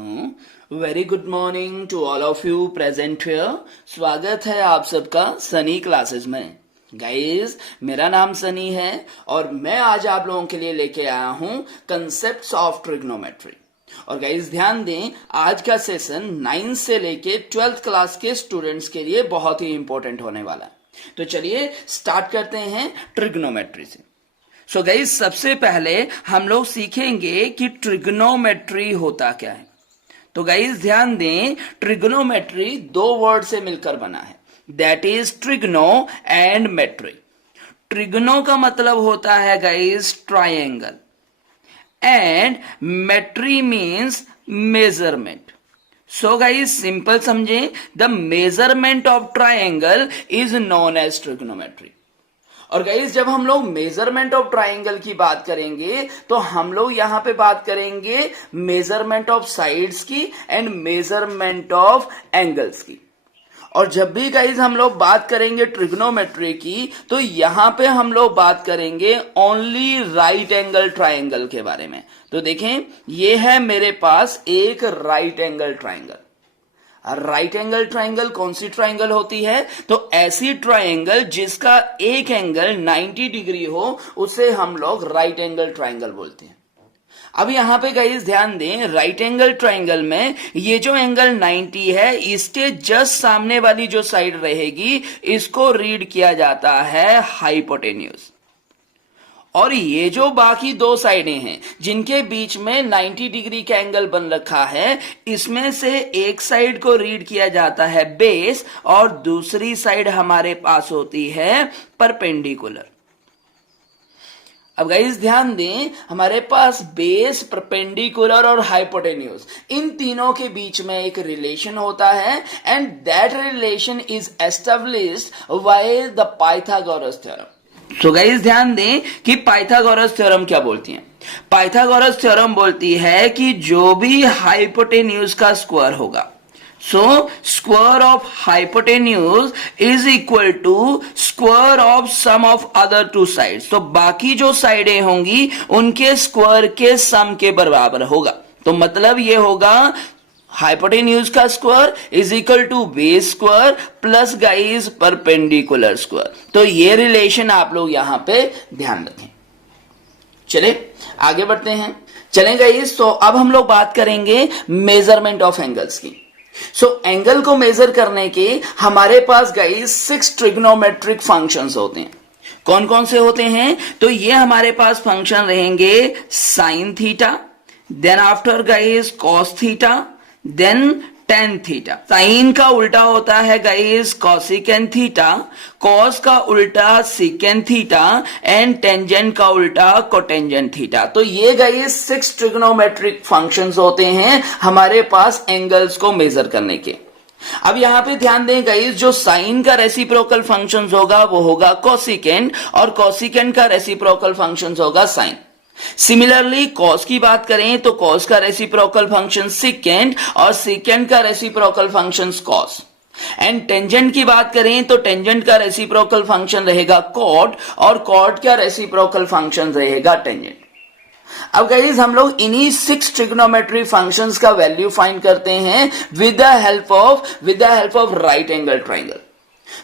हूँ। Very good morning to all of you present here. स्वागत है आप सबका सनी क्लासेस में। गाइस, मेरा नाम सनी है और मैं आज आप लोगों के लिए लेके आया हूँ कंसेप्ट्स ऑफ ट्रिग्नोमेट्री। और गाइस ध्यान दें, आज का सेशन 9th से लेके 12th क्लास के स्टूडेंट्स के लिए बहुत ही इंपॉर्टेंट होने वाला है। तो चलिए स्टार्ट करते हैं ट्रिग्नोमेट्री से। सो गाइस, सबसे पहले हम लोग सीखेंगे कि ट्रिग्नोमेट्री होता क्या है। तो गाइस ध्यान दें, ट्रिग्नोमेट्री दो वर्ड से मिलकर बना है, that is trigno and metry. ट्रिग्नो का मतलब होता है guys triangle and metry means measurement. So guys simple समझें, the measurement of triangle is known as trigonometry. और गाइस जब हम लोग मेजरमेंट ऑफ ट्राइंगल की बात करेंगे तो हम लोग यहां पे बात करेंगे मेजरमेंट ऑफ साइड्स की एंड मेजरमेंट ऑफ एंगल्स की। और जब भी गाइस हम लोग बात करेंगे ट्रिग्नोमेट्री की तो यहां पे हम लोग बात करेंगे ओनली राइट एंगल ट्राइंगल के बारे में। तो देखें, ये है मेरे पास एक right angle triangle. Right angle triangle कौन सी ट्राइंगल होती है? तो ऐसी ट्राइंगल जिसका एक एंगल 90 डिग्री हो उसे हम लोग राइट एंगल ट्राइंगल बोलते हैं। अब यहां पे गाइस ध्यान दें, राइट एंगल ट्राइंगल में ये जो एंगल 90 है, इसके जस्ट सामने वाली जो साइड रहेगी इसको रीड किया जाता है हाइपोटेन्यूज। और ये जो बाकी दो साइडें हैं जिनके बीच में 90 डिग्री का एंगल बन रखा है, इसमें से एक साइड को रीड किया जाता है बेस और दूसरी साइड हमारे पास होती है परपेंडिकुलर। अब गाइस ध्यान दें, हमारे पास बेस, परपेंडिकुलर और हाइपोटेन्यूज, इन तीनों के बीच में एक रिलेशन होता है and that relation is established by the Pythagoras theorem. तो गाइस ध्यान दें कि पाइथागोरस थ्योरम क्या बोलती है। पाइथागोरस थ्योरम बोलती है कि जो भी हाइपोटेन्यूज का स्क्वायर होगा, so square of hypotenuse is equal to square of sum of other two sides. तो बाकी जो साइडें होंगी उनके स्क्वायर के सम के बराबर होगा। तो मतलब ये होगा हाइपोटेन्यूज का square is equal to base square plus guys perpendicular square. तो ये रिलेशन आप लोग यहां पे ध्यान रखें। चले आगे बढ़ते हैं। चलें गाइस, तो अब हम लोग बात करेंगे मेजरमेंट ऑफ एंगल्स की। सो एंगल को मेजर करने के हमारे पास गाइस 6 ट्रिग्नोमेट्रिक फंक्शंस होते हैं। कौन कौन से होते हैं? तो ये हमारे पास फंक्शन रहेंगे sine theta, then after guys cos theta, then tan theta. Sine का उल्टा होता है गाइस कॉसिकेंट थीटा, कॉस का उल्टा सिकेंट थीटा एंड टेंजेंट का उल्टा कोटेंजेंट थीटा। तो ये गाइस 6 ट्रिग्नोमेट्रिक फंक्शंस होते हैं हमारे पास एंगल्स को मेजर करने के। अब यहां पे ध्यान दें गाइस, जो साइन का रेसिप्रोकल फंक्शंस होगा वो होगा कॉसिकेंट और कॉसिकेंट का रेसिप्रोकल फंक्शंस होगा साइन। सिमिलरली कॉस की बात करें तो कॉस का रेसिप्रोकल फंक्शन सिकेंट और सिकेंट का reciprocal function cos. And tangent की बात करें तो टेंजेंट का रेसिप्रोकल फंक्शन रहेगा कॉट और कॉट का रेसिप्रोकल फंक्शन रहेगा टेंजेंट। अब गाइस हम लोग इन्हीं 6 ट्रिग्नोमेट्री फंक्शंस का वैल्यू फाइंड करते हैं with the help of right angle triangle.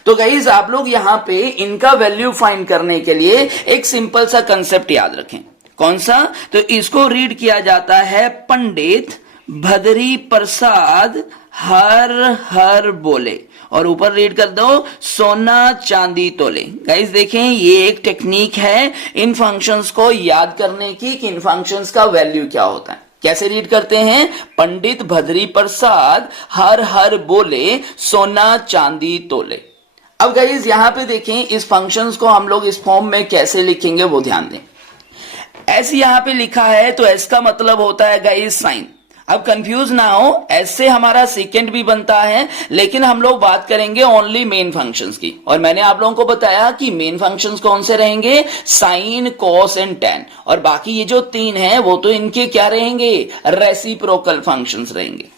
तो गाइस आप लोग यहां पे इनका वैल्यू फाइंड करने के लिए एक सिंपल सा कंसेप्ट याद रखें। कौन सा? तो इसको रीड किया जाता है पंडित भदरी प्रसाद हर हर बोले, और ऊपर रीड कर दो सोना चांदी तोले। गाइस देखें, ये एक टेक्निक है इन फंक्शंस को याद करने की कि इन फंक्शंस का वैल्यू क्या होता है। कैसे रीड करते हैं? पंडित भदरी प्रसाद हर हर बोले सोना चांदी तोले। अब गाइस यहां पे देखें, इस फंक्शंस को हम लोग इस फॉर्म में कैसे लिखेंगे वो ध्यान दें। एस यहां पे लिखा है तो एस का मतलब होता है गाइस साइन। अब कंफ्यूज ना हो, एस से हमारा सेकेंड भी बनता है, लेकिन हम लोग बात करेंगे ओनली मेन फंक्शंस की। और मैंने आप लोगों को बताया कि मेन फंक्शंस कौन से रहेंगे? Sine, cos and tan. और बाकी ये जो तीन हैं वो तो इनके क्या रहेंगे? रेसिप्रोकल फंक्शंस रहेंगे।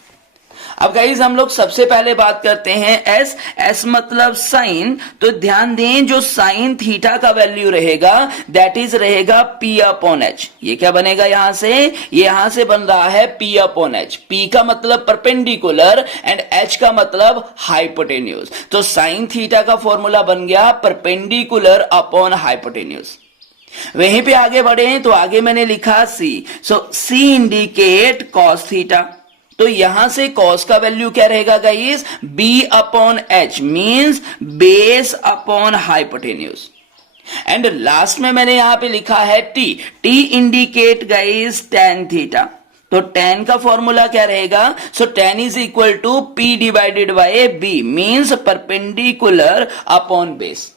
अब गाइज हम लोग सबसे पहले बात करते हैं एस। एस मतलब साइन, तो ध्यान दें जो साइन थीटा का वैल्यू रहेगा दैट इज रहेगा पी अपॉन एच। ये क्या बनेगा यहां से, ये यहां से बन रहा है पी अपॉन एच। पी का मतलब परपेंडिकुलर एंड एच का मतलब हाइपोटेन्यूज, तो साइन थीटा का फॉर्मूला बन गया परपेंडिकुलर अपॉन हाइपोटेन्यूज। वहीं पे आगे बढ़े हैं तो आगे मैंने लिखा C, so C indicate cos theta, तो यहां से cos का वैल्यू क्या रहेगा guys, b upon h means base upon hypotenuse. And last में मैंने यहां पे लिखा है t, t indicate guys tan theta, तो tan का फॉर्मूला क्या रहेगा, so tan is equal to p divided by b means perpendicular upon base.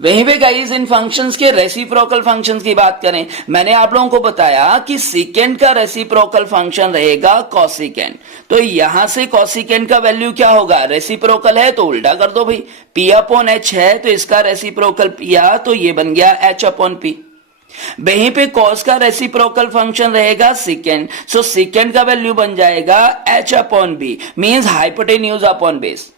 वहीं पे गाइस इन फंक्शंस के रेसिप्रोकल फंक्शंस की बात करें, मैंने आप लोगों को बताया कि सेकेंड का रेसिप्रोकल फंक्शन रहेगा कॉसिकेंड, तो यहां से कॉसिकेंड का वैल्यू क्या होगा, रेसिप्रोकल है तो उल्टा कर दो भाई, p अपॉन एच है तो इसका रेसिप्रोकल पिया, तो ये बन गया h अपॉन p। वहीं पे cos का रेसिप्रोकल फंक्शन रहेगा सेकेंड, सो सेकेंड का वैल्यू बन जाएगा h upon b means hypotenuse upon base.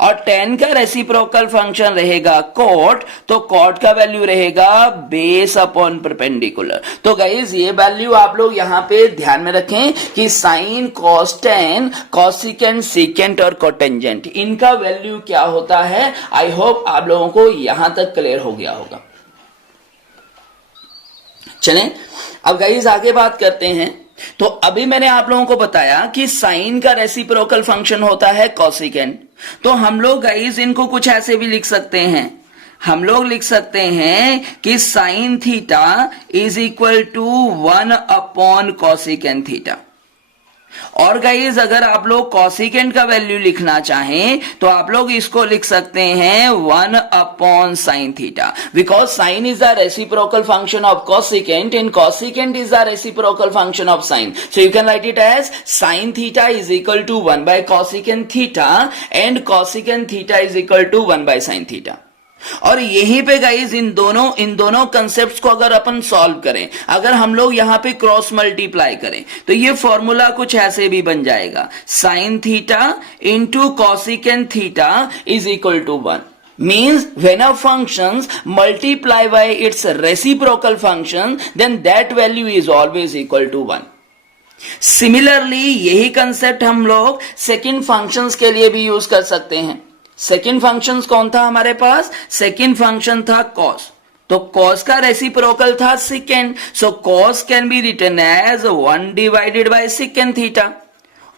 और tan का रेसिप्रोकल फंक्शन रहेगा cot, तो cot का वैल्यू रहेगा बेस अपॉन परपेंडिकुलर। तो गाइज ये वैल्यू आप लोग यहां पे ध्यान में रखें कि sine, cos, tan, cosecant, secant और कोटेंजेंट इनका वैल्यू क्या होता है। आई होप आप लोगों को यहां तक क्लियर हो गया होगा। चलें अब गाइज आगे बात करते हैं। तो अभी मैंने आप लोगों को बताया कि साइन का रेसिप्रोकल फंक्शन होता है कॉसिकेंड, तो हम लोग गाइज इनको कुछ ऐसे भी लिख सकते हैं, हम लोग लिख सकते हैं कि sine theta is equal to 1 upon cosecant theta. और गाइज अगर आप लोग कॉसिकेंड का वैल्यू लिखना चाहें तो आप लोग इसको लिख सकते हैं 1 upon sine theta, because sine is the reciprocal function of cosecant and cosecant is the reciprocal function of sine, so you can write it as sine theta is equal to 1 by cosecant theta and cosecant theta is equal to 1 by sine theta. और यहीं पे guys in दोनों concepts को अगर अपन solve करें, अगर हम लोग यहां पे क्रॉस मल्टीप्लाई करें तो ये फॉर्मूला कुछ ऐसे भी बन जाएगा, sine theta into cosecant theta is equal to 1 means when a functions multiply by its reciprocal function then that value is always equal to 1। Similarly यही कंसेप्ट हम लोग सेकंड फंक्शंस के लिए भी यूज कर सकते हैं। सेकंड फंक्शन कौन था हमारे पास, सेकंड फंक्शन था cos, तो cos का रेसिप्रोकल था second, so cos can be written as 1 divided by second theta.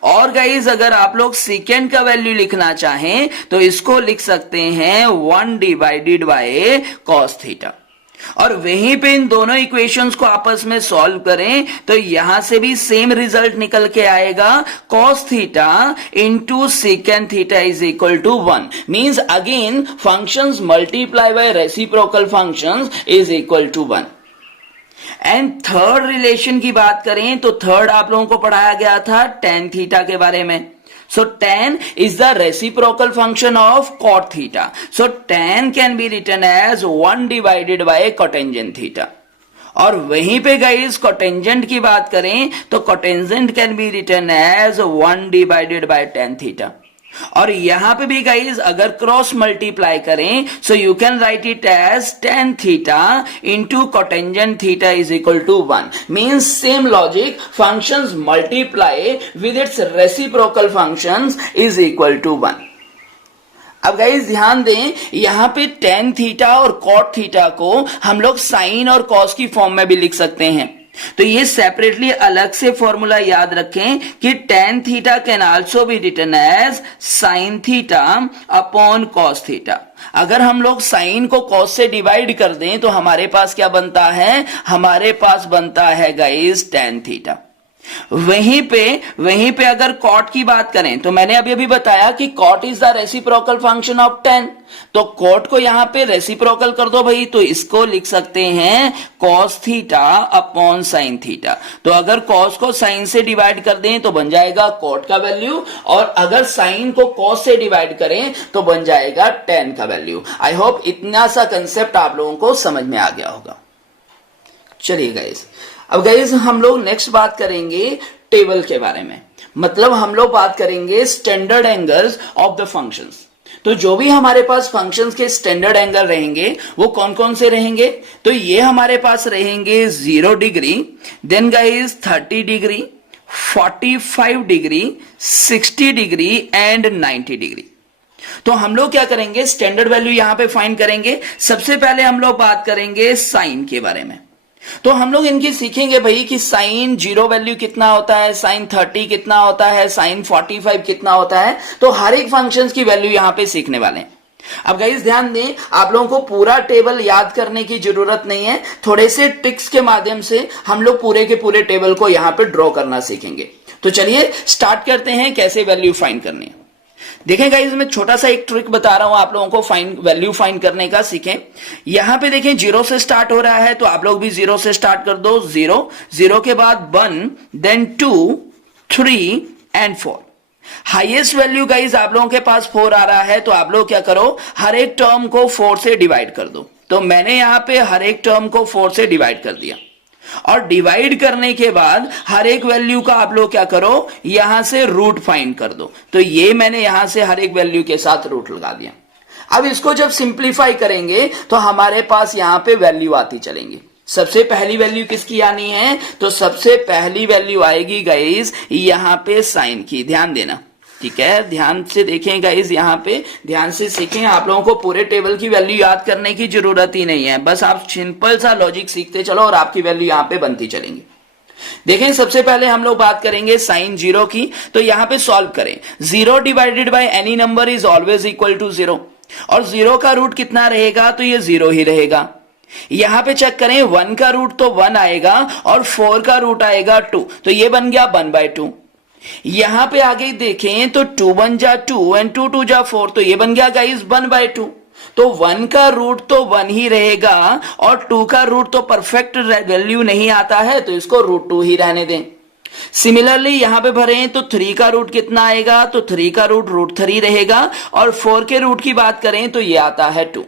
और गाइज अगर आप लोग सेकंड का वैल्यू लिखना चाहें तो इसको लिख सकते हैं 1 डिवाइडेड बाय cos थीटा। और वहीं पे इन दोनों इक्वेशंस को आपस में सॉल्व करें तो यहां से भी सेम रिजल्ट निकल के आएगा, cos theta into second theta is equal to 1 means again functions multiply by reciprocal functions is equal to 1। And third relation की बात करें तो थर्ड आप लोगों को पढ़ाया गया था tan थीटा के बारे में। So tan is the reciprocal function of cot theta. So tan can be written as 1 divided by cotangent theta. और वहीं पे गाइस cotangent की बात करें तो cotangent can be written as 1 divided by tan theta. और यहां पे भी गाइज अगर क्रॉस मल्टीप्लाई करें so you can write it as tan theta into cotangent theta is equal to 1 means same logic, functions multiply with its reciprocal functions is equal to 1। अब guys ध्यान दें यहां पे tan थीटा और cot theta को हम लोग sign और cos की फॉर्म में भी लिख सकते हैं, तो ये सेपरेटली अलग से फॉर्मूला याद रखें कि tan theta can also be written as sine theta upon cos theta. अगर हम लोग साइन को cos से डिवाइड कर दें तो हमारे पास क्या बनता है, हमारे पास बनता है गाइस tan थीटा। वहीं पे अगर cot की बात करें तो मैंने अभी बताया कि cot is the reciprocal function of tan, तो cot को यहां पे रेसिप्रोकल कर दो भाई, तो इसको लिख सकते हैं cos theta upon sine theta. तो अगर cos को साइन से डिवाइड कर दें तो बन जाएगा cot का वैल्यू, और अगर साइन को cos से डिवाइड करें तो बन जाएगा tan का वैल्यू। आई होप इतना सा कंसेप्ट आप लोगों को समझ में आ गया होगा। चलिए गाइस अब गाइस हम लोग नेक्स्ट बात करेंगे टेबल के बारे में। मतलब हम लोग बात करेंगे standard angles of the functions. तो जो भी हमारे पास फंक्शंस के स्टैंडर्ड एंगल रहेंगे वो कौन कौन से रहेंगे? तो ये हमारे पास रहेंगे 0 degree, then guys 30 degree, 45 degree, 60 degree and 90 degree. तो हम लोग क्या करेंगे, स्टैंडर्ड वैल्यू यहां पे फाइंड करेंगे। सबसे पहले हम लोग बात करेंगे साइन के बारे में। तो हम लोग इनकी सीखेंगे भाई कि साइन 0 वैल्यू कितना होता है, साइन 30 कितना होता है, साइन 45 कितना होता है। तो हर एक फंक्शंस की वैल्यू यहां पे सीखने वाले हैं। अब गाइस ध्यान दें, आप लोगों को पूरा टेबल याद करने की जरूरत नहीं है, थोड़े से ट्रिक्स के माध्यम से हम लोग पूरे के पूरे टेबल को यहां पे ड्रॉ करना सीखेंगे। तो चलिए स्टार्ट करते हैं कैसे वैल्यू फाइंड करनी है। देखें गाइस, मैं छोटा सा एक ट्रिक बता रहा हूं आप लोगों को वैल्यू फाइंड करने का, सीखें। यहां पे देखें 0 से स्टार्ट हो रहा है, तो आप लोग भी 0 से स्टार्ट कर दो। 0 के बाद 1, then 2, 3 and 4। Highest value guys आप लोगों के पास 4 आ रहा है, तो आप लोग क्या करो, हर एक टर्म को 4 से डिवाइड कर दो। तो मैंने यहां पे हर एक टर्म को 4 से डिवाइड कर दिया, और डिवाइड करने के बाद हर एक वैल्यू का आप लोग क्या करो, यहां से रूट फाइंड कर दो। तो ये मैंने यहां से हर एक वैल्यू के साथ रूट लगा दिया। अब इसको जब सिंप्लीफाई करेंगे तो हमारे पास यहां पे वैल्यू आती चलेंगी। सबसे पहली वैल्यू किसकी आनी है? तो सबसे पहली वैल्यू आएगी गाइस यहां पे साइन की। ध्यान देना, ठीक है, ध्यान से देखें गाइस, यहां पे ध्यान से सीखें। आप लोगों को पूरे टेबल की वैल्यू याद करने की जरूरत ही नहीं है, बस आप सिंपल सा लॉजिक सीखते चलो और आपकी वैल्यू यहां पे बनती चलेंगी। देखें सबसे पहले हम लोग बात करेंगे साइन 0 की। तो यहां पे सॉल्व करें। 0 divided by any number is always equal to 0, और 0 का रूट कितना रहेगा? तो ये 0 ही रहेगा। यहां पे चेक करें, 1 का रूट तो 1 आएगा और 4 का रूट आएगा 2, तो ये बन गया 1/2। यहां पे आगे देखें तो 2 1 जा 2 एंड 2 2 जा 4, तो ये बन गया गाइस 1/2। तो 1 का रूट तो 1 ही रहेगा और 2 का रूट तो परफेक्ट वैल्यू नहीं आता है, तो इसको √2 ही रहने दें। सिमिलरली यहां पे भरें तो 3 का रूट कितना आएगा? तो 3 का रूट √3 रहेगा, और 4 के रूट की बात करें तो ये आता है 2।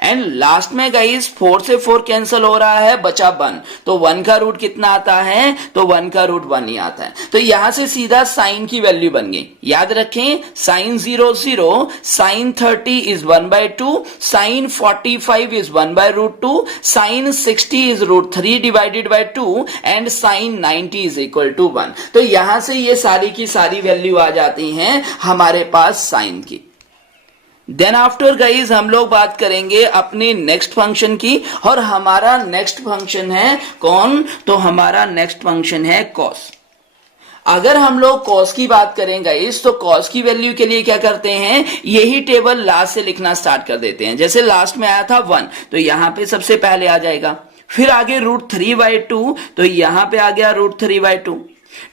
एंड लास्ट में गाइस 4 से 4 कैंसिल हो रहा है, बचा 1, तो 1 का रूट कितना आता है? तो 1 का रूट 1 ही आता है। तो यहां से सीधा साइन की वैल्यू बन गई। याद रखें, sine 0 0, sine 30 is 1/2, sine 45 is 1/√2, sine 60 is √3 divided by 2 and sine 90 is equal to 1। तो यहां से ये सारी की सारी वैल्यू आ जाती हैं हमारे पास साइन की। देन आफ्टर गाइज हम लोग बात करेंगे अपने नेक्स्ट फंक्शन की, और हमारा नेक्स्ट फंक्शन है कौन? तो हमारा नेक्स्ट फंक्शन है कॉस। अगर हम लोग कॉस की बात करें गाइस, तो कॉस की वैल्यू के लिए क्या करते हैं, यही टेबल लास्ट से लिखना स्टार्ट कर देते हैं। जैसे लास्ट में आया था 1, तो यहां पे सबसे पहले आ जाएगा। फिर आगे √3/2, तो यहां पे आ गया √3/2।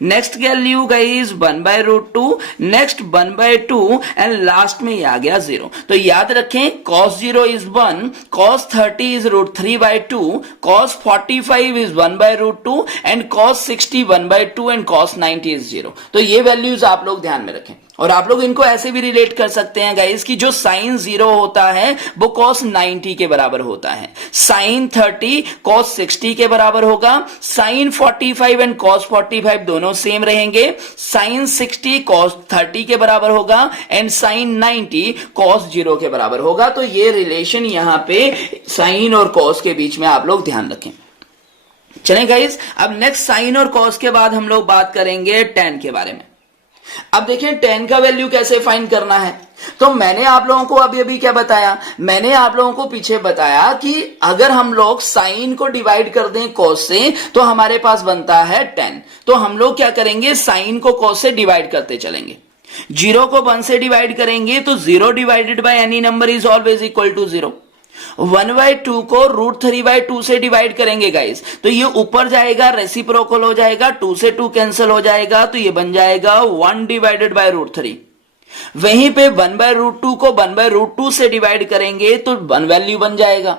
Next value guys 1/√2, next 1/2 and last में आ गया 0। तो याद रखें, cos 0 is 1, cos 30 is √3/2, cos 45 is 1/√2 and cos 60 1/2 and cos 90 is 0। तो ये वैल्यूज आप लोग ध्यान में रखें। और आप लोग इनको ऐसे भी रिलेट कर सकते हैं गाइस कि जो साइन 0 होता है वो cos 90 के बराबर होता है, साइन 30 cos 60 के बराबर होगा, साइन 45 एंड cos 45 दोनों सेम रहेंगे, साइन 60 cos 30 के बराबर होगा एंड साइन 90 cos 0 के बराबर होगा। तो ये रिलेशन यहां पे साइन और cos के बीच में आप लोग ध्यान रखें। चलें गाइस, अब नेक्स्ट साइन और cos के बाद हम लोग बात करेंगे tan के बारे में। अब देखें tan का वैल्यू कैसे फाइंड करना है। तो मैंने आप लोगों को अभी अभी क्या बताया, मैंने आप लोगों को पीछे बताया कि अगर हम लोग साइन को डिवाइड कर दें cos से तो हमारे पास बनता है tan। तो हम लोग क्या करेंगे, साइन को cos से डिवाइड करते चलेंगे। 0 को 1 से डिवाइड करेंगे तो 0 divided by any number is always equal to 0। 1/2 को √3/2 से डिवाइड करेंगे गाइस, तो ये ऊपर जाएगा, रेसिप्रोकल हो जाएगा, 2 से 2 कैंसिल हो जाएगा, तो ये बन जाएगा 1 डिवाइडेड बाय √3। वहीं पे 1/√2 को 1/√2 से डिवाइड करेंगे तो 1 वैल्यू बन जाएगा।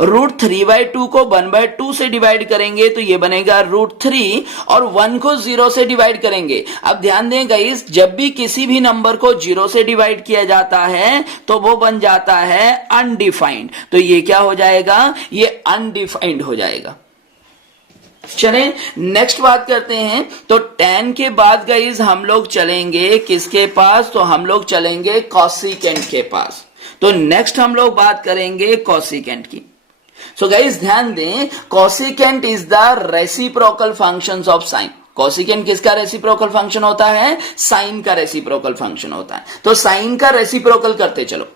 √3/2 को 1/2 से डिवाइड करेंगे तो ये बनेगा √3, और 1 को 0 से डिवाइड करेंगे। अब ध्यान दें गाइस, जब भी किसी भी नंबर को 0 से डिवाइड किया जाता है तो वो बन जाता है अनडिफाइंड। तो ये क्या हो जाएगा, ये अनडिफाइंड हो जाएगा। चलें नेक्स्ट बात करते हैं। तो tan के बाद गाइज हम लोग चलेंगे किसके पास, तो हम लोग चलेंगे कॉसिकेंट के पास। तो नेक्स्ट हम लोग बात करेंगे कॉसिकेंट की। सो गाइज ध्यान दें, cosecant is the reciprocal functions of sine. Cosecant किसका रेसिप्रोकल फंक्शन होता है, साइन का रेसिप्रोकल फंक्शन होता है। तो साइन का रेसिप्रोकल करते चलो।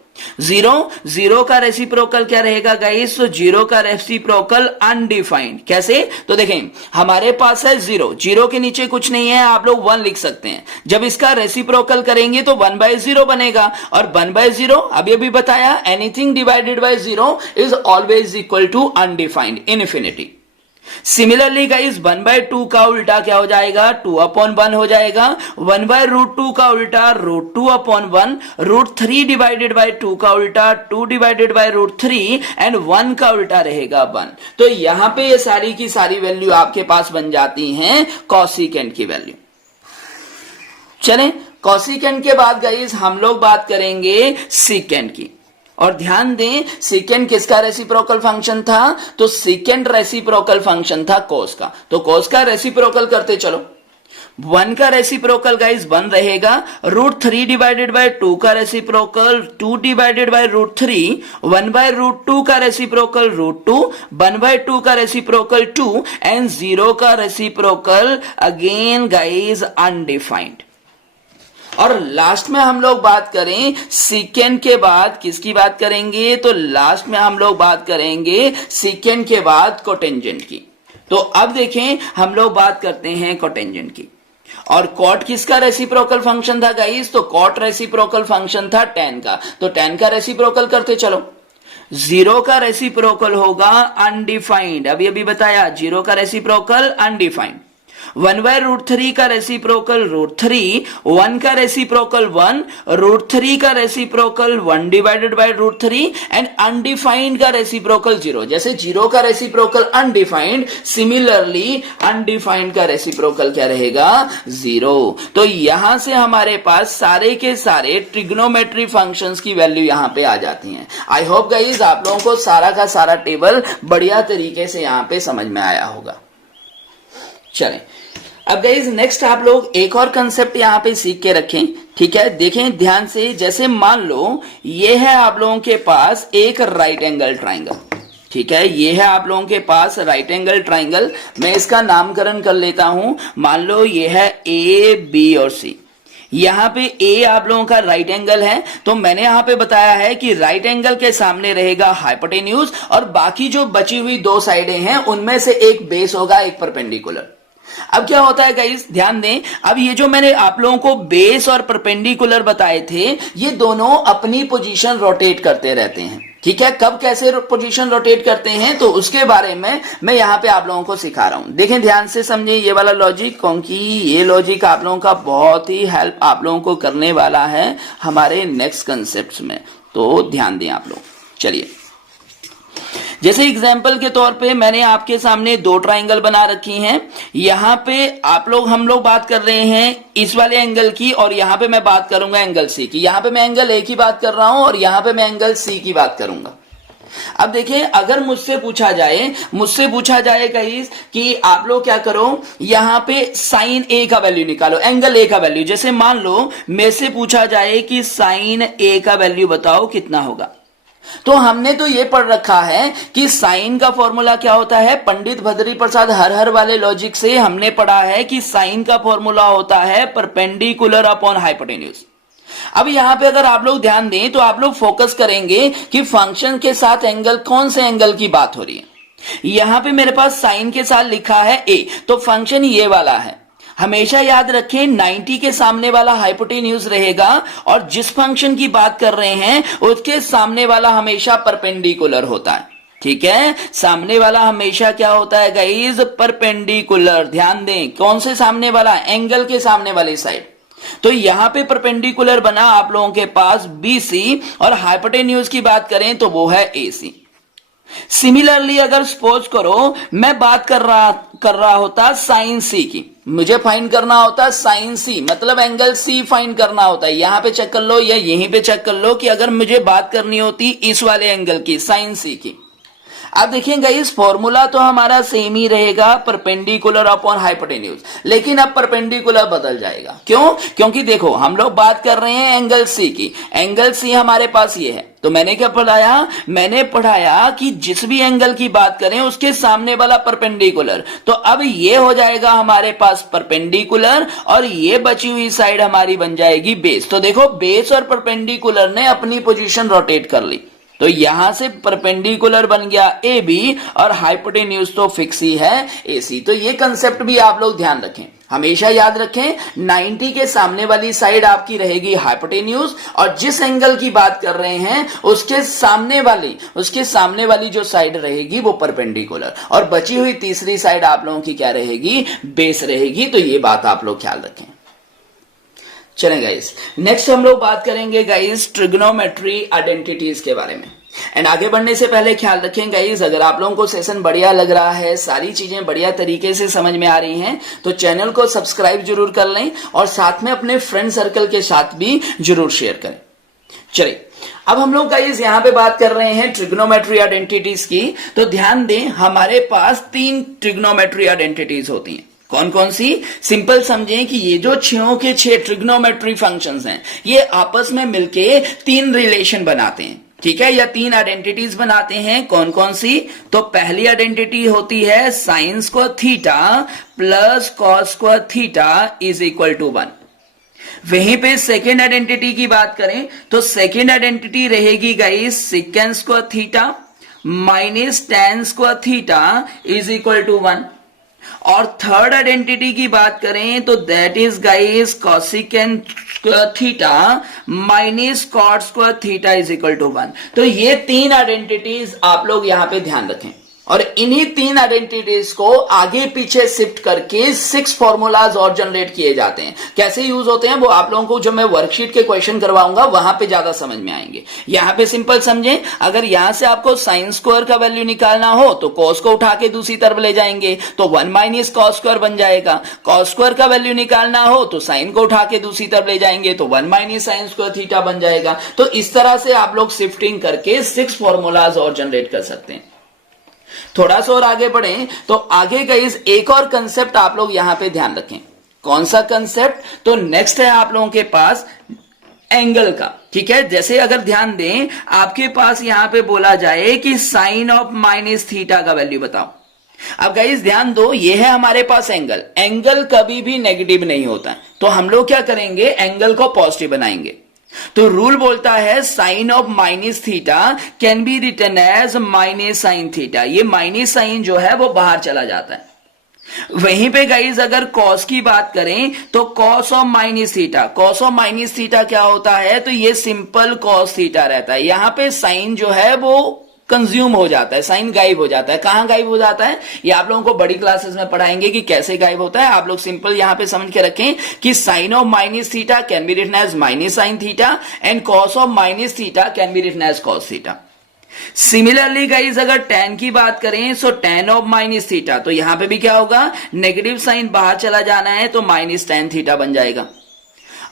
जीरो का रेसिप्रोकल क्या रहेगा गाइस, तो जीरो का रेसिप्रोकल अनडिफाइंड। कैसे, तो देखें हमारे पास है जीरो के नीचे कुछ नहीं है, आप लोग 1 लिख सकते हैं। जब इसका रेसिप्रोकल करेंगे तो 1/0 बनेगा, और 1/0 अभी बताया, anything divided by 0 is always equal to undefined, infinity. Similarly guys 1/2 का उल्टा क्या हो जाएगा, 2/1 हो जाएगा। 1/√2 का उल्टा √2/1, √3 डिवाइडेड बाय 2 का उल्टा 2 डिवाइडेड बाय √3, एंड 1 का उल्टा रहेगा 1। तो यहां पे ये सारी की सारी वैल्यू आपके पास बन जाती हैं कॉसिकेंट की वैल्यू। चलें कॉसिकेंट के बाद गाइस हम लोग बात करेंगे सीकेंट की। और ध्यान दें, सीकेंट किसका रेसिप्रोकल फंक्शन था, तो सीकेंट रेसिप्रोकल फंक्शन था कोस का। तो कोस का रेसिप्रोकल करते चलो। 1 का रेसिप्रोकल गाइस 1 रहेगा, √3 डिवाइडेड बाय 2 का रेसिप्रोकल 2 डिवाइडेड बाय √3, 1/√2 का रेसिप्रोकल √2, 1/2 का रेसिप्रोकल 2, एंड 0 का रेसिप्रोकल अगेन गाइस अनडिफाइंड। और लास्ट में हम लोग बात करें सीकेंट के बाद किसकी बात करेंगे, तो लास्ट में हम लोग बात करेंगे सीकेंट के बाद कोटेंजेंट की। तो अब देखें हम लोग बात करते हैं कोटेंजेंट की। और कॉट किसका रेसिप्रोकल फंक्शन था गाइस, तो कॉट रेसिप्रोकल फंक्शन था tan का। तो tan का रेसिप्रोकल करते चलो। 0 का रेसिप्रोकल होगा अनडिफाइंड, अभी बताया, 0 का रेसिप्रोकल अनडिफाइंड। 1/√3 का रेसिप्रोकल √3, 1 का रेसिप्रोकल 1, √3 का reciprocal 1 divided bye √3, and undefined का रेसिप्रोकल 0। जैसे 0 का रेसिप्रोकल अनडिफाइंड, सिमिलरली अनडिफाइंड का रेसिप्रोकल क्या रहेगा, 0। तो यहां से हमारे पास सारे के सारे ट्रिग्नोमेट्री फंक्शंस की वैल्यू यहां पे आ जाती हैं। आई होप गाइज आप लोगों को सारा का सारा टेबल बढ़िया तरीके से यहां पे समझ में आया होगा। चलें अब गाइज नेक्स्ट आप लोग एक और कंसेप्ट यहां पे सीख के रखें, ठीक है। देखें ध्यान से, जैसे मान लो ये है आप लोगों के पास एक राइट एंगल ट्राइंगल, ठीक है। ये है आप लोगों के पास राइट एंगल ट्राइंगल। मैं इसका नामकरण कर लेता हूं। मान लो ये है ए, बी और सी। यहां पे ए आप लोगों का राइट एंगल है, तो मैंने यहां पे बताया है कि राइट एंगल के सामने रहेगा हाइपोटेन्यूज, और बाकी जो बची हुई 2 साइडें हैं उनमें से एक बेस होगा, एक परपेंडिकुलर। अब क्या होता है गाइस, ध्यान दें, अब ये जो मैंने आप लोगों को बेस और परपेंडिकुलर बताए थे, ये दोनों अपनी पोजीशन रोटेट करते रहते हैं, ठीक है। कब कैसे पोजीशन रोटेट करते हैं तो उसके बारे में मैं यहां पे आप लोगों को सिखा रहा हूं। देखें ध्यान से समझें ये वाला लॉजिक, क्योंकि ये लॉजिक आप लोगों का बहुत ही हेल्प आप लोगों को करने वाला है हमारे नेक्स्ट कंसेप्ट्स में। तो ध्यान दें आप लोग। चलिए जैसे एग्जाम्पल के तौर पे मैंने आपके सामने 2 ट्राइंगल बना रखी हैं। यहां पे हम लोग बात कर रहे हैं इस वाले एंगल की, और यहां पे मैं बात करूंगा एंगल सी की। यहां पे मैं एंगल ए की बात कर रहा हूं और यहां पे मैं एंगल सी की बात करूंगा। अब देखें, अगर मुझसे पूछा जाए गाइस कि आप लोग क्या करो, यहां पे साइन ए का वैल्यू निकालो, एंगल ए का वैल्यू। जैसे मान लो मेरे से पूछा जाए कि साइन ए का वैल्यू बताओ कितना होगा, तो हमने तो ये पढ़ रखा है कि साइन का फॉर्मूला क्या होता है। पंडित भद्री प्रसाद हर वाले लॉजिक से हमने पढ़ा है कि साइन का फॉर्मूला होता है परपेंडिकुलर अपॉन हाइपोटेन्यूज। अब यहां पे अगर आप लोग ध्यान दें तो आप लोग फोकस करेंगे कि फंक्शन के साथ एंगल, कौन से एंगल की बात हो रही है। यहां पे मेरे पास साइन के साथ लिखा है ए, तो फंक्शन ये वाला है। हमेशा याद रखें 90 के सामने वाला हाइपोटेन्यूज रहेगा, और जिस फंक्शन की बात कर रहे हैं उसके सामने वाला हमेशा परपेंडिकुलर होता है, ठीक है। सामने वाला हमेशा क्या होता है गाइस, परपेंडिकुलर। ध्यान दें, कौन से सामने वाला, एंगल के सामने वाली साइड। तो यहां पे परपेंडिकुलर बना आप लोगों के पास BC, और हाइपोटेन्यूज की बात करें तो वो है AC। सिमिलरली अगर सपोज करो मैं बात कर रहा होता साइन सी की, मुझे फाइंड करना होता साइन सी, मतलब एंगल सी फाइंड करना होता है। यहां पे चेक कर लो या यहीं पे चेक कर लो कि अगर मुझे बात करनी होती इस वाले एंगल की, साइन सी की। आप देखें गाइस फॉर्मूला तो हमारा सेम ही रहेगा, परपेंडिकुलर अपॉन हाइपोटेन्यूज, लेकिन अब परपेंडिकुलर बदल जाएगा। क्यों? क्योंकि देखो हम लोग बात कर रहे हैं एंगल सी की। एंगल सी हमारे पास ये है, तो मैंने क्या पढ़ाया? मैंने पढ़ाया कि जिस भी एंगल की बात करें उसके सामने वाला परपेंडिकुलर, तो अब ये हो जाएगा हमारे पास परपेंडिकुलर और ये बची हुई साइड हमारी बन जाएगी बेस। तो देखो बेस और परपेंडिकुलर ने अपनी पोजीशन रोटेट कर ली, तो यहां से परपेंडिकुलर बन गया ए बी और हाइपोटेन्यूज तो फिक्स ही है ए सी। तो ये कंसेप्ट भी आप लोग ध्यान रखें, हमेशा याद रखें 90 के सामने वाली साइड आपकी रहेगी हाइपोटेन्यूज और जिस एंगल की बात कर रहे हैं उसके सामने वाली जो साइड रहेगी वो परपेंडिकुलर और बची हुई तीसरी साइड आप लोगों की क्या रहेगी? बेस रहेगी। तो ये बात आप लोग ख्याल रखें। चलें गाइस, नेक्स्ट हम लोग बात करेंगे गाइस ट्रिग्नोमेट्री आइडेंटिटीज के बारे में। एंड आगे बढ़ने से पहले ख्याल रखें गाइस, अगर आप लोगों को सेशन बढ़िया लग रहा है, सारी चीजें बढ़िया तरीके से समझ में आ रही हैं, तो चैनल को सब्सक्राइब जरूर कर लें और साथ में अपने फ्रेंड सर्कल के साथ भी जरूर शेयर करें। चलिए अब हम लोग गाइस यहां पे बात कर रहे हैं ट्रिग्नोमेट्री आइडेंटिटीज की। तो ध्यान दें हमारे पास 3 ट्रिग्नोमेट्री आइडेंटिटीज होती हैं। कौन कौन सी? सिंपल समझें कि ये जो 6 के 6 ट्रिग्नोमेट्री फंक्शंस हैं ये आपस में मिलके 3 रिलेशन बनाते हैं, ठीक है, या 3 आइडेंटिटीज बनाते हैं। कौन कौन सी? तो पहली आइडेंटिटी होती है sine square theta plus cos square theta is equal to 1। वहीं पे सेकेंड आइडेंटिटी की बात करें तो सेकेंड आइडेंटिटी रहेगी guys secant square theta minus tan square theta is equal to 1। और थर्ड आइडेंटिटी की बात करें तो that is guys cosecant theta minus cot square theta is equal to 1। तो ये 3 आइडेंटिटीज आप लोग यहां पे ध्यान रखें और इन्हीं 3 आइडेंटिटीज को आगे पीछे शिफ्ट करके 6 फॉर्मूलाज और जनरेट किए जाते हैं। कैसे यूज होते हैं वो आप लोगों को जो मैं वर्कशीट के क्वेश्चन करवाऊंगा वहां पे ज्यादा समझ में आएंगे। यहां पे सिंपल समझें, अगर यहां से आपको साइन स्क्वायर का वैल्यू निकालना हो तो कॉस को उठा के दूसरी तरफ ले जाएंगे तो 1 माइनस कॉस स्क्वायर बन जाएगा। कॉस स्क्वायर का वैल्यू निकालना हो तो साइन को उठा के दूसरी तरफ ले जाएंगे तो 1 माइनस साइन स्क्वायर थीटा बन जाएगा। तो इस तरह से आप लोग शिफ्टिंग करके 6 फॉर्मूलाज और जनरेट कर सकते हैं। थोड़ा सा और आगे बढ़ें तो आगे का इस एक और कंसेप्ट आप लोग यहां पे ध्यान रखें। कौन सा कंसेप्ट? तो नेक्स्ट है आप लोगों के पास एंगल का, ठीक है। जैसे अगर ध्यान दें आपके पास यहां पे बोला जाए कि साइन ऑफ माइनस थीटा का वैल्यू बताओ। अब गाइस ध्यान दो, ये है हमारे पास एंगल। एंगल कभी भी नेगेटिव नहीं होता, तो हम लोग क्या करेंगे? एंगल को पॉजिटिव बनाएंगे। तो रूल बोलता है sine of minus theta can be written as minus sine theta. ये माइनस साइन जो है वो बाहर चला जाता है। वहीं पे गाइज अगर कॉस की बात करें तो cos of minus theta, cos of minus theta क्या होता है? तो ये सिंपल कॉस थीटा रहता है। यहां पे साइन जो है वो कंज्यूम हो जाता है, साइन गायब हो जाता है। कहां गायब हो जाता है? ये आप लोगों को बड़ी क्लासेस में पढ़ाएंगे कि कैसे गायब होता है। आप लोग सिंपल यहां पे समझ के रखें कि sine of minus theta can be written as minus sine theta and cos of minus theta can be written as cos theta. Similarly guys अगर tan की बात करें so tan of minus theta, तो यहां पे भी क्या होगा? नेगेटिव साइन बाहर चला जाना है तो माइनस tan थीटा बन जाएगा।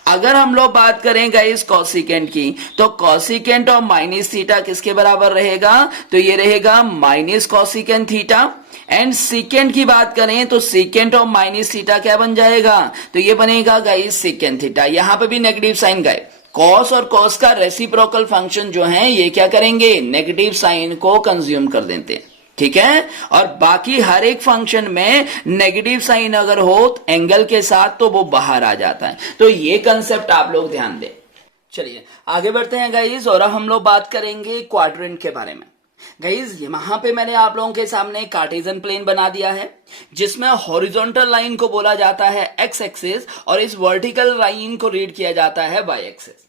अगर हम लोग बात करें गाइस कॉसिकेंट की, तो कॉसिकेंट ऑफ माइनस थीटा किसके बराबर रहेगा? तो ये रहेगा minus cosecant theta. And secant की बात करें तो सीकेंट ऑफ माइनस थीटा क्या बन जाएगा? तो ये बनेगा गाइस सीकेंट थीटा। यहां पे भी नेगेटिव साइन गायब। कॉस और कॉस का रेसिप्रोकल फंक्शन जो है ये क्या करेंगे? नेगेटिव साइन को कंज्यूम कर देते हैं, ठीक है। और बाकी हर एक फंक्शन में नेगेटिव साइन अगर हो एंगल के साथ तो वो बाहर आ जाता है। तो ये कंसेप्ट आप लोग ध्यान दें। चलिए आगे बढ़ते हैं गाइज और अब हम लोग बात करेंगे क्वाड्रेंट के बारे में। गाइज वहां पे मैंने आप लोगों के सामने कार्टेशियन प्लेन बना दिया है जिसमें हॉरिजॉन्टल लाइन को बोला जाता है एक्स एक्सिस और इस वर्टिकल लाइन को रीड किया जाता है वाई एक्सिस।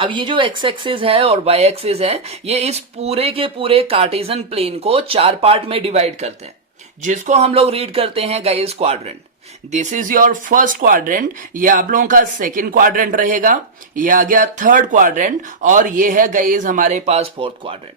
अब ये जो एक्स एक्सिस है और वाई एक्सिस है ये इस पूरे के पूरे कार्टेशियन प्लेन को 4 पार्ट में डिवाइड करते हैं जिसको हम लोग रीड करते हैं guys quadrant. This is your first quadrant, ये आप लोगों का सेकंड क्वाड्रेंट रहेगा, ये आ गया थर्ड क्वाड्रेंट और ये है गाइस हमारे पास फोर्थ क्वाड्रेंट।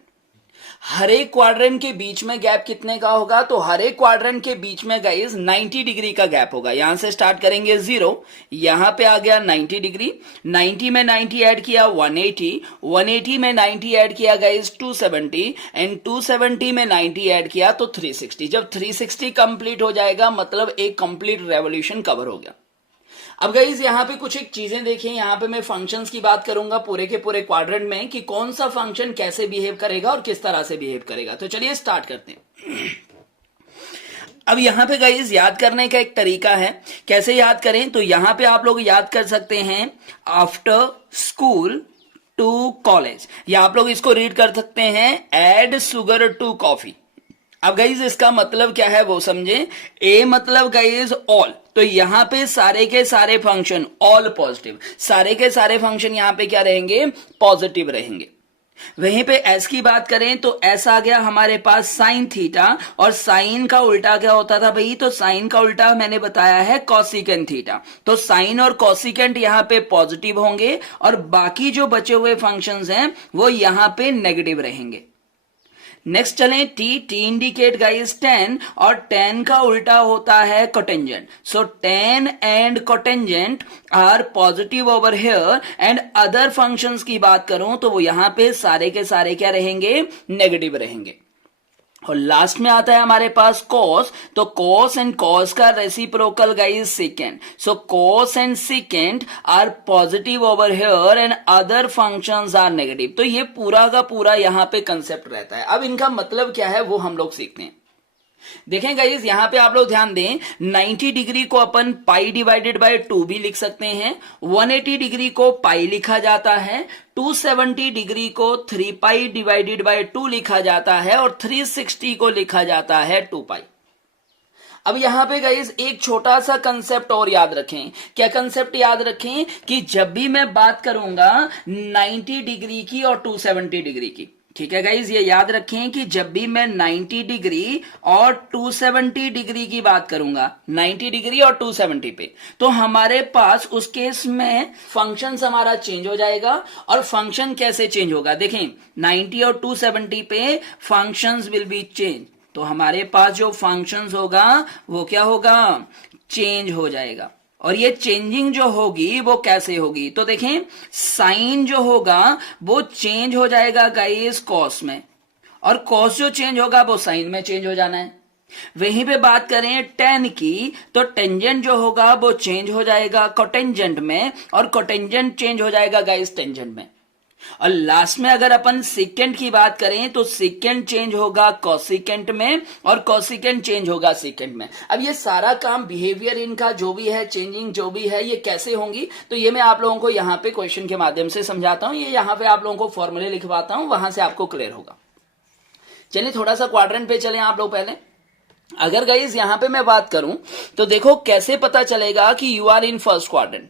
हर एक क्वाड्रेंट के बीच में गैप कितने का होगा? तो हर एक क्वाड्रेंट के बीच में गाइस 90 डिग्री का गैप होगा। यहां से स्टार्ट करेंगे 0, यहां पे आ गया 90 डिग्री, 90 में 90 ऐड किया 180, 180 में 90 ऐड किया गाइस 270, एंड 270 में 90 ऐड किया तो 360। जब 360 कंप्लीट हो जाएगा मतलब एक कंप्लीट रेवोल्यूशन कवर हो गया। अब गाइज यहाँ पे कुछ एक चीजें देखिए, यहाँ पे मैं फंक्शंस की बात करूंगा पूरे के पूरे क्वाड्रेंट में कि कौन सा फंक्शन कैसे बिहेव करेगा और किस तरह से बिहेव करेगा। तो चलिए स्टार्ट करते हैं। अब यहाँ पे गाइज याद करने का एक तरीका है, कैसे याद करें? तो यहाँ पे आप लोग याद कर सकते हैं आफ्टर स्कूल टू कॉलेज, या आप लोग इसको रीड कर सकते हैं एड शुगर टू कॉफी। अब गाइज इसका मतलब क्या है वो समझे। ए मतलब गाइज ऑल, तो यहां पे सारे के सारे फंक्शन ऑल पॉजिटिव, सारे के सारे फंक्शन यहां पे क्या रहेंगे? पॉजिटिव रहेंगे। वहीं पे एस की बात करें तो एस आ गया हमारे पास साइन थीटा, और साइन का उल्टा क्या होता था भाई? तो साइन का उल्टा मैंने बताया है कॉसिकेंट थीटा। तो साइन और कॉसिकेंट यहां पे पॉजिटिव होंगे और बाकी जो बचे हुए फंक्शंस हैं वो यहां पे नेगेटिव रहेंगे। नेक्स्ट चलें, टी इंडिकेट गाइस 10, और 10 का उल्टा होता है cotangent. So 10 and cotangent are positive over here, and other functions की बात करूं तो वो यहां पे सारे के सारे क्या रहेंगे? नेगेटिव रहेंगे। और लास्ट में आता है हमारे पास कॉस, तो कॉस एंड कॉस का reciprocal guys second. So cos and second are positive over here and other functions are negative. तो ये पूरा का पूरा यहां पे कंसेप्ट रहता है। अब इनका मतलब क्या है वो हम लोग सीखते हैं। देखें गाइस यहां पे आप लोग ध्यान दें, 90 डिग्री को अपन पाई डिवाइडेड बाय 2 भी लिख सकते हैं, 180 डिग्री को पाई लिखा जाता है, 270 डिग्री को 3 पाई डिवाइडेड बाय 2 लिखा जाता है, और 360 को लिखा जाता है 2 पाई। अब यहां पे गाइस एक छोटा सा कंसेप्ट और याद रखें। क्या कंसेप्ट याद रखें? कि जब भी मैं बात करूंगा 90 डिग्री की और 270 डिग्री की, ठीक है गाइज, ये याद रखें कि जब भी मैं 90 डिग्री और 270 डिग्री की बात करूंगा, 90 डिग्री और 270 पे, तो हमारे पास उस केस में फंक्शन हमारा चेंज हो जाएगा। और फंक्शन कैसे चेंज होगा? देखें 90 और 270 पे फंक्शंस विल बी चेंज, तो हमारे पास जो फंक्शंस होगा वो क्या होगा? चेंज हो जाएगा। और ये चेंजिंग जो होगी वो कैसे होगी? तो देखें साइन जो होगा वो चेंज हो जाएगा गाइस कॉस में, और कॉस जो चेंज होगा वो साइन में चेंज हो जाना है। वहीं पे बात करें टेन की, तो टेंजेंट जो होगा वो चेंज हो जाएगा कोटेंजेंट में, और कोटेंजेंट चेंज हो जाएगा गाइस टेंजेंट में। और लास्ट में अगर अपन सेकेंड की बात करें तो सेकेंड चेंज होगा कॉसिकेंट में, और कॉसिकेंट चेंज होगा सेकेंड में। अब ये सारा काम बिहेवियर इनका जो भी है, चेंजिंग जो भी है, ये कैसे होंगी तो ये मैं आप लोगों को यहाँ पे क्वेश्चन के माध्यम से समझाता हूं। ये यहाँ पे आप लोगों को फॉर्मूले लिखवाता हूं, वहां से आपको क्लियर होगा। चलिए थोड़ा सा क्वाड्रेंट पे चले आप लोग पहले। अगर गाइस यहां पे मैं बात करूं तो देखो कैसे पता चलेगा कि you are in first quadrant.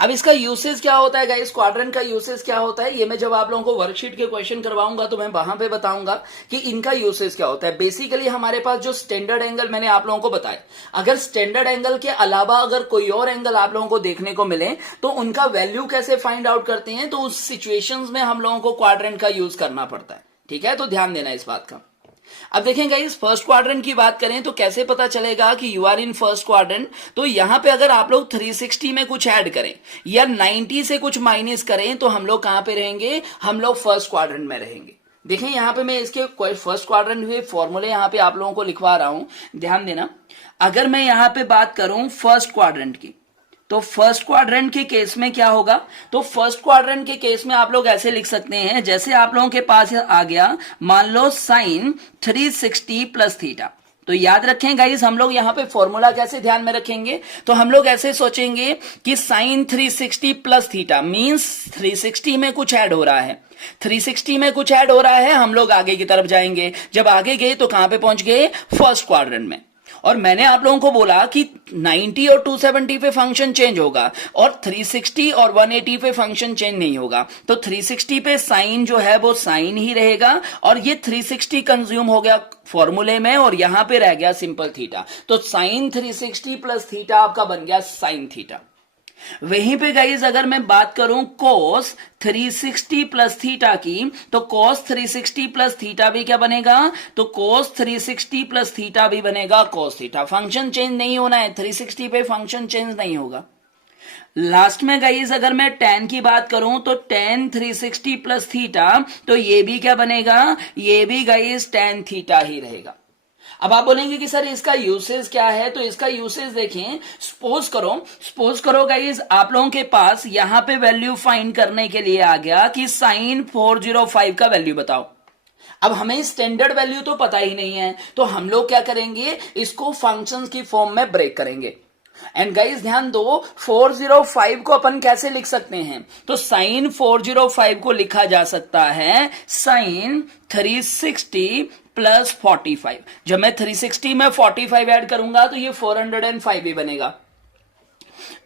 अब इसका यूसेज क्या होता है गाइस? क्वाड्रेंट का यूसेज क्या होता है ये मैं जब आप लोगों को वर्कशीट के क्वेश्चन करवाऊंगा तो मैं वहां पे बताऊंगा कि इनका यूसेज क्या होता है। बेसिकली हमारे पास जो स्टैंडर्ड एंगल मैंने आप लोगों को बताया, अगर स्टैंडर्ड एंगल के अलावा अगर कोई और एंगल आप लोगों को देखने को मिले तो उनका वैल्यू कैसे फाइंड आउट करते हैं, तो उस सिचुएशंस में हम लोगों को क्वाड्रेंट का यूज करना पड़ता है। ठीक है, तो ध्यान देना इस बात का। अब देखें गाइस फर्स्ट क्वाड्रेंट की बात करें तो कैसे पता चलेगा कि you are in first quadrant? तो यहां पे अगर आप लोग 360 में कुछ ऐड करें या 90 से कुछ माइनस करें तो हम लोग कहां पे रहेंगे? हम लोग फर्स्ट क्वाड्रेंट में रहेंगे। देखें यहां पे मैं इसके फर्स्ट क्वाड्रेंट हुए फॉर्मूले यहां पे आप लोगों को लिखवा रहा हूं, ध्यान देना। अगर मैं यहां पे बात करूं फर्स्ट क्वाड्रेंट की, तो फर्स्ट क्वाड्रेंट के केस में क्या होगा? तो फर्स्ट क्वाड्रेंट के केस में आप लोग ऐसे लिख सकते हैं, जैसे आप लोगों के पास आ गया मान लो साइन 360 प्लस थीटा। तो याद रखें गाइस हम लोग यहां पे फॉर्मूला कैसे ध्यान में रखेंगे? तो हम लोग ऐसे सोचेंगे कि साइन 360 प्लस थीटा मींस 360 में कुछ ऐड हो रहा है, 360 में कुछ ऐड हो रहा है, हम लोग आगे की तरफ जाएंगे। जब आगे गए तो कहां पे पहुंच गए? फर्स्ट क्वाड्रेंट में। और मैंने आप लोगों को बोला कि 90 और 270 पे फंक्शन चेंज होगा और 360 और 180 पे फंक्शन चेंज नहीं होगा। तो 360 पे साइन जो है वो साइन ही रहेगा, और ये 360 कंज्यूम हो गया फॉर्मूले में और यहां पे रह गया सिंपल थीटा। तो साइन 360 प्लस थीटा आपका बन गया साइन थीटा। वहीं पे गाइज अगर मैं बात करूं cos 360 प्लस थीटा की, तो cos 360 प्लस थीटा भी क्या बनेगा, तो cos 360 प्लस थीटा भी बनेगा cos थीटा। फंक्शन चेंज नहीं होना है, 360 पे फंक्शन चेंज नहीं होगा। लास्ट में गाइज अगर मैं tan की बात करूं तो tan 360 प्लस थीटा, तो ये भी क्या बनेगा, ये भी गाइज tan थीटा ही रहेगा। अब आप बोलेंगे कि सर इसका यूसेज क्या है, तो इसका यूसेज देखें। सपोज करो गाइज आप लोगों के पास यहां पे वैल्यू फाइंड करने के लिए आ गया कि sin 405 का वैल्यू बताओ। अब हमें स्टैंडर्ड वैल्यू तो पता ही नहीं है, तो हम लोग क्या करेंगे, इसको फंक्शंस की फॉर्म में ब्रेक करेंगे। एंड गाइज ध्यान दो, 405 को अपन कैसे लिख सकते हैं, तो sin 405 को लिखा जा सकता है sin 360 प्लस 45। जब मैं 360 में 45 ऐड करूंगा तो ये 405 ही बनेगा।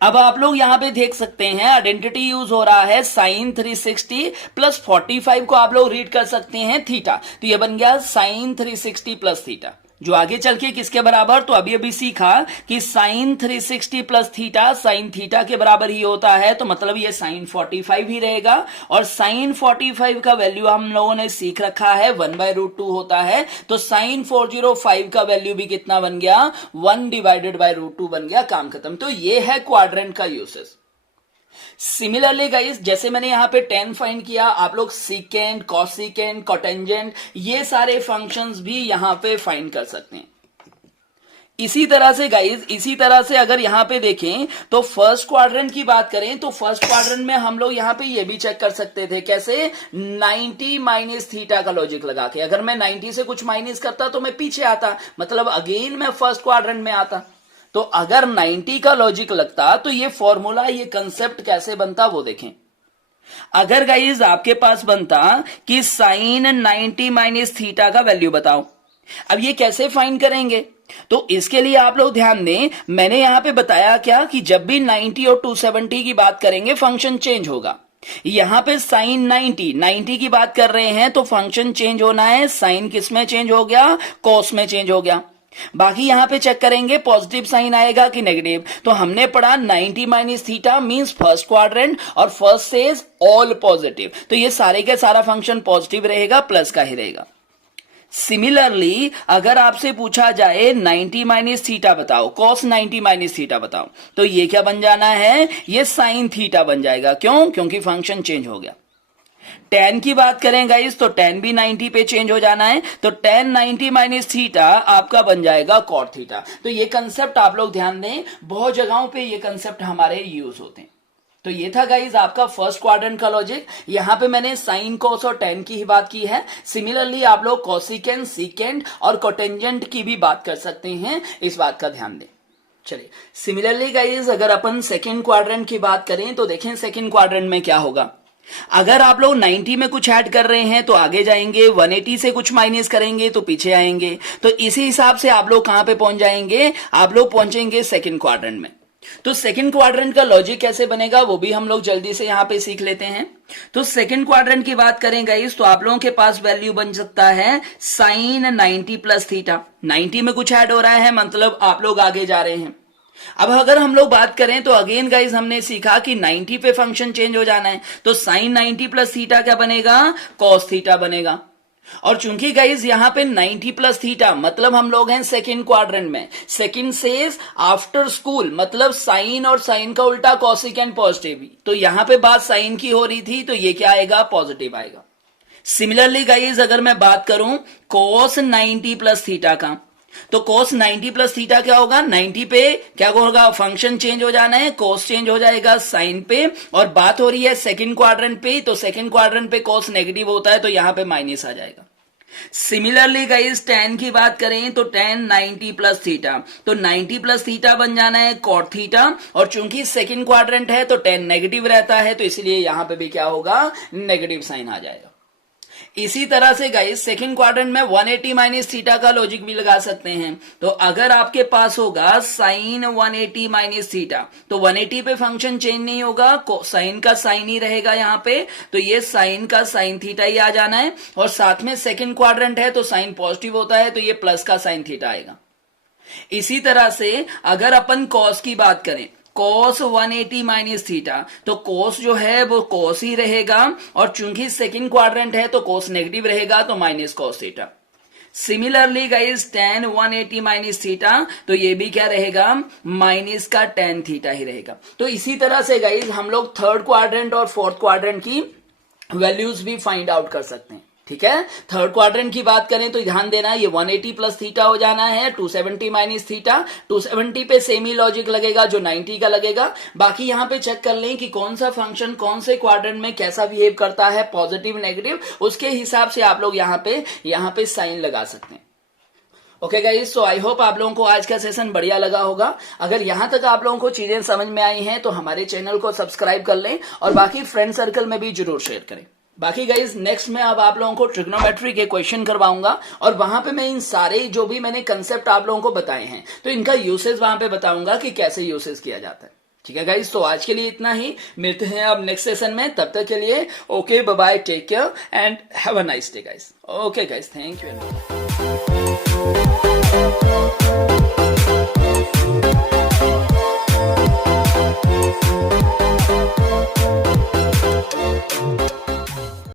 अब आप लोग यहां पे देख सकते हैं आइडेंटिटी यूज हो रहा है, sin 360 प्लस 45 को आप लोग रीड कर सकते हैं थीटा, तो ये बन गया sin 360 प्लस थीटा, जो आगे चल के किसके बराबर, तो अभी अभी सीखा कि sin 360 plus theta sin theta के बराबर ही होता है, तो मतलब ये sin 45 ही रहेगा। और sin 45 का वैल्यू हम लोगों ने सीख रखा है 1/√2 होता है, तो sin 405 का वैल्यू भी कितना बन गया, 1/√2 बन गया, काम खत्म। तो ये है क्वाड्रेंट का यूसेज। सिमिलरली गाइस जैसे मैंने यहां पे tan फाइंड किया, आप लोग सीकेंट, कॉसिकेंट, कोटेंजेंट ये सारे फंक्शंस भी यहां पे फाइंड कर सकते हैं। इसी तरह से गाइस, इसी तरह से अगर यहां पे देखें तो फर्स्ट क्वाड्रेंट की बात करें, तो फर्स्ट क्वाड्रेंट में हम लोग यहां पे ये भी चेक कर सकते थे, कैसे, 90 माइनस थीटा का लॉजिक लगा के। अगर मैं 90 से कुछ माइनस करता तो मैं पीछे आता, मतलब अगेन मैं फर्स्ट क्वाड्रेंट में आता। तो अगर 90 का लॉजिक लगता तो ये फॉर्मूला, ये कंसेप्ट कैसे बनता वो देखें। अगर गाइज आपके पास बनता कि साइन 90 माइनस थीटा का वैल्यू बताओ, अब ये कैसे फाइंड करेंगे, तो इसके लिए आप लोग ध्यान दें, मैंने यहां पे बताया क्या कि जब भी 90 और 270 की बात करेंगे फंक्शन चेंज होगा। यहां पे साइन 90 की बात कर रहे हैं तो फंक्शन चेंज होना है, साइन किस में चेंज हो गया, कॉस में चेंज हो गया। बाकी यहां पे चेक करेंगे पॉजिटिव साइन आएगा कि नेगेटिव, तो हमने पढ़ा 90 minus theta means first quadrant और फर्स्ट सेज ऑल पॉजिटिव, तो ये सारे के सारा फंक्शन पॉजिटिव रहेगा, प्लस का ही रहेगा। सिमिलरली अगर आपसे पूछा जाए 90 माइनस थीटा बताओ, कॉस 90 माइनस थीटा बताओ, तो ये क्या बन जाना है, ये साइन थीटा बन जाएगा। क्यों, क्योंकि फंक्शन चेंज हो गया। tan की बात करें गाइस तो tan भी 90 पे चेंज हो जाना है, तो tan 90 माइनस थीटा आपका बन जाएगा cot थीटा। तो ये कंसेप्ट आप लोग ध्यान दें, बहुत जगहों पे ये कंसेप्ट हमारे यूज होते हैं। तो ये था गाइज आपका फर्स्ट क्वाड्रेंट का लॉजिक। यहां पे मैंने साइन, कॉस और tan की ही बात की है। सिमिलरली आप लोग कॉसिकेंट, सीकेंट और कोटेंजेंट की भी बात कर सकते हैं, इस बात का ध्यान दें। चलिए सिमिलरली गाइज अगर अपन सेकेंड क्वाड्रेंट की बात करें तो देखें सेकेंड क्वाड्रेंट में क्या होगा। अगर आप लोग 90 में कुछ ऐड कर रहे हैं तो आगे जाएंगे, 180 से कुछ माइनस करेंगे तो पीछे आएंगे, तो इसी हिसाब से आप लोग कहां पे पहुंच जाएंगे, आप लोग पहुंचेंगे सेकंड क्वाड्रेंट में। तो सेकंड क्वाड्रेंट का लॉजिक कैसे बनेगा वो भी हम लोग जल्दी से यहां पे सीख लेते हैं। तो सेकंड क्वाड्रेंट की बात करें गाइस तो आप लोगों के पास वैल्यू बन सकता है साइन 90 प्लस थीटा। 90 में कुछ ऐड हो रहा है, मतलब आप लोग आगे जा रहे हैं। अब अगर हम लोग बात करें तो अगेन गाइज हमने सीखा कि 90 पे फंक्शन चेंज हो जाना है, तो साइन 90 प्लस थीटा क्या बनेगा, कॉस थीटा बनेगा। और चूंकि गाइज यहां पे 90 प्लस थीटा मतलब हम लोग हैं सेकंड क्वाड्रेंट में, सेकंड सेज आफ्टर स्कूल, मतलब साइन और साइन का उल्टा कॉसिकेंट पॉजिटिव, तो यहां पे बात साइन की हो रही थी, तो ये क्या आएगा, पॉजिटिव आएगा। सिमिलरली गाइज अगर मैं बात करूं कॉस 90 प्लस थीटा का, तो cos 90 प्लस थीटा क्या होगा, 90 पे क्या होगा, फंक्शन चेंज हो जाना है, cos चेंज हो जाएगा साइन पे, और बात हो रही है सेकंड क्वाड्रेंट पे, तो सेकंड क्वाड्रेंट पे cos नेगेटिव होता है तो यहां पे माइनस आ जाएगा। सिमिलरली गाइस tan की बात करें तो tan 90 प्लस थीटा, तो 90 प्लस थीटा बन जाना है cot थीटा, और चूंकि सेकंड क्वाड्रेंट है तो tan नेगेटिव रहता है, तो इसलिए यहां पे भी क्या होगा, नेगेटिव साइन आ जाएगा। इसी तरह से गाइस सेकंड क्वाड्रेंट में 180 माइनस थीटा का लॉजिक भी लगा सकते हैं। तो अगर आपके पास होगा साइन 180 माइनस थीटा, तो 180 पे फंक्शन चेंज नहीं होगा, साइन का साइन ही रहेगा यहां पे, तो ये साइन का साइन थीटा ही आ जाना है, और साथ में सेकंड क्वाड्रेंट है तो साइन पॉजिटिव होता है, तो ये प्लस का साइन थीटा आएगा। इसी तरह से अगर अपन कॉस की बात करें, cos 180 माइनस थीटा, तो cos जो है वो cos ही रहेगा, और चूंकि सेकंड क्वाड्रेंट है तो cos नेगेटिव रहेगा, तो minus cos theta. Similarly guys tan 180 minus theta, तो ये भी क्या रहेगा, माइनस का tan थीटा ही रहेगा। तो इसी तरह से गाइज हम लोग थर्ड क्वाड्रेंट और फोर्थ क्वाड्रेंट की वैल्यूज भी फाइंड आउट कर सकते हैं। ठीक है, थर्ड क्वाड्रेंट की बात करें तो ध्यान देना, ये 180 प्लस थीटा हो जाना है, 270 माइनस थीटा। 270 पे सेम ही लॉजिक लगेगा जो 90 का लगेगा। बाकी यहां पे चेक कर लें कि कौन सा फंक्शन कौन से क्वाड्रेंट में कैसा बिहेव करता है, पॉजिटिव नेगेटिव, उसके हिसाब से आप लोग यहां पे साइन लगा सकते हैं। Okay guys, so I hope आप लोगों को आज का सेशन बढ़िया लगा होगा। अगर यहां तक आप लोगों को चीजें समझ में आई हैं तो हमारे चैनल को सब्सक्राइब कर लें और बाकी फ्रेंड सर्कल में भी जरूर शेयर करें। बाकी गाइज नेक्स्ट में अब आप लोगों को ट्रिग्नोमेट्री के क्वेश्चन करवाऊंगा, और वहां पे मैं इन सारे जो भी मैंने कंसेप्ट आप लोगों को बताए हैं तो इनका यूसेज वहां पे बताऊंगा कि कैसे यूसेज किया जाता है। ठीक है गाइज, तो आज के लिए इतना ही, मिलते हैं अब नेक्स्ट सेशन में, तब तक के लिए okay bye bye, take care and have a nice day guys. Okay guys, thank you.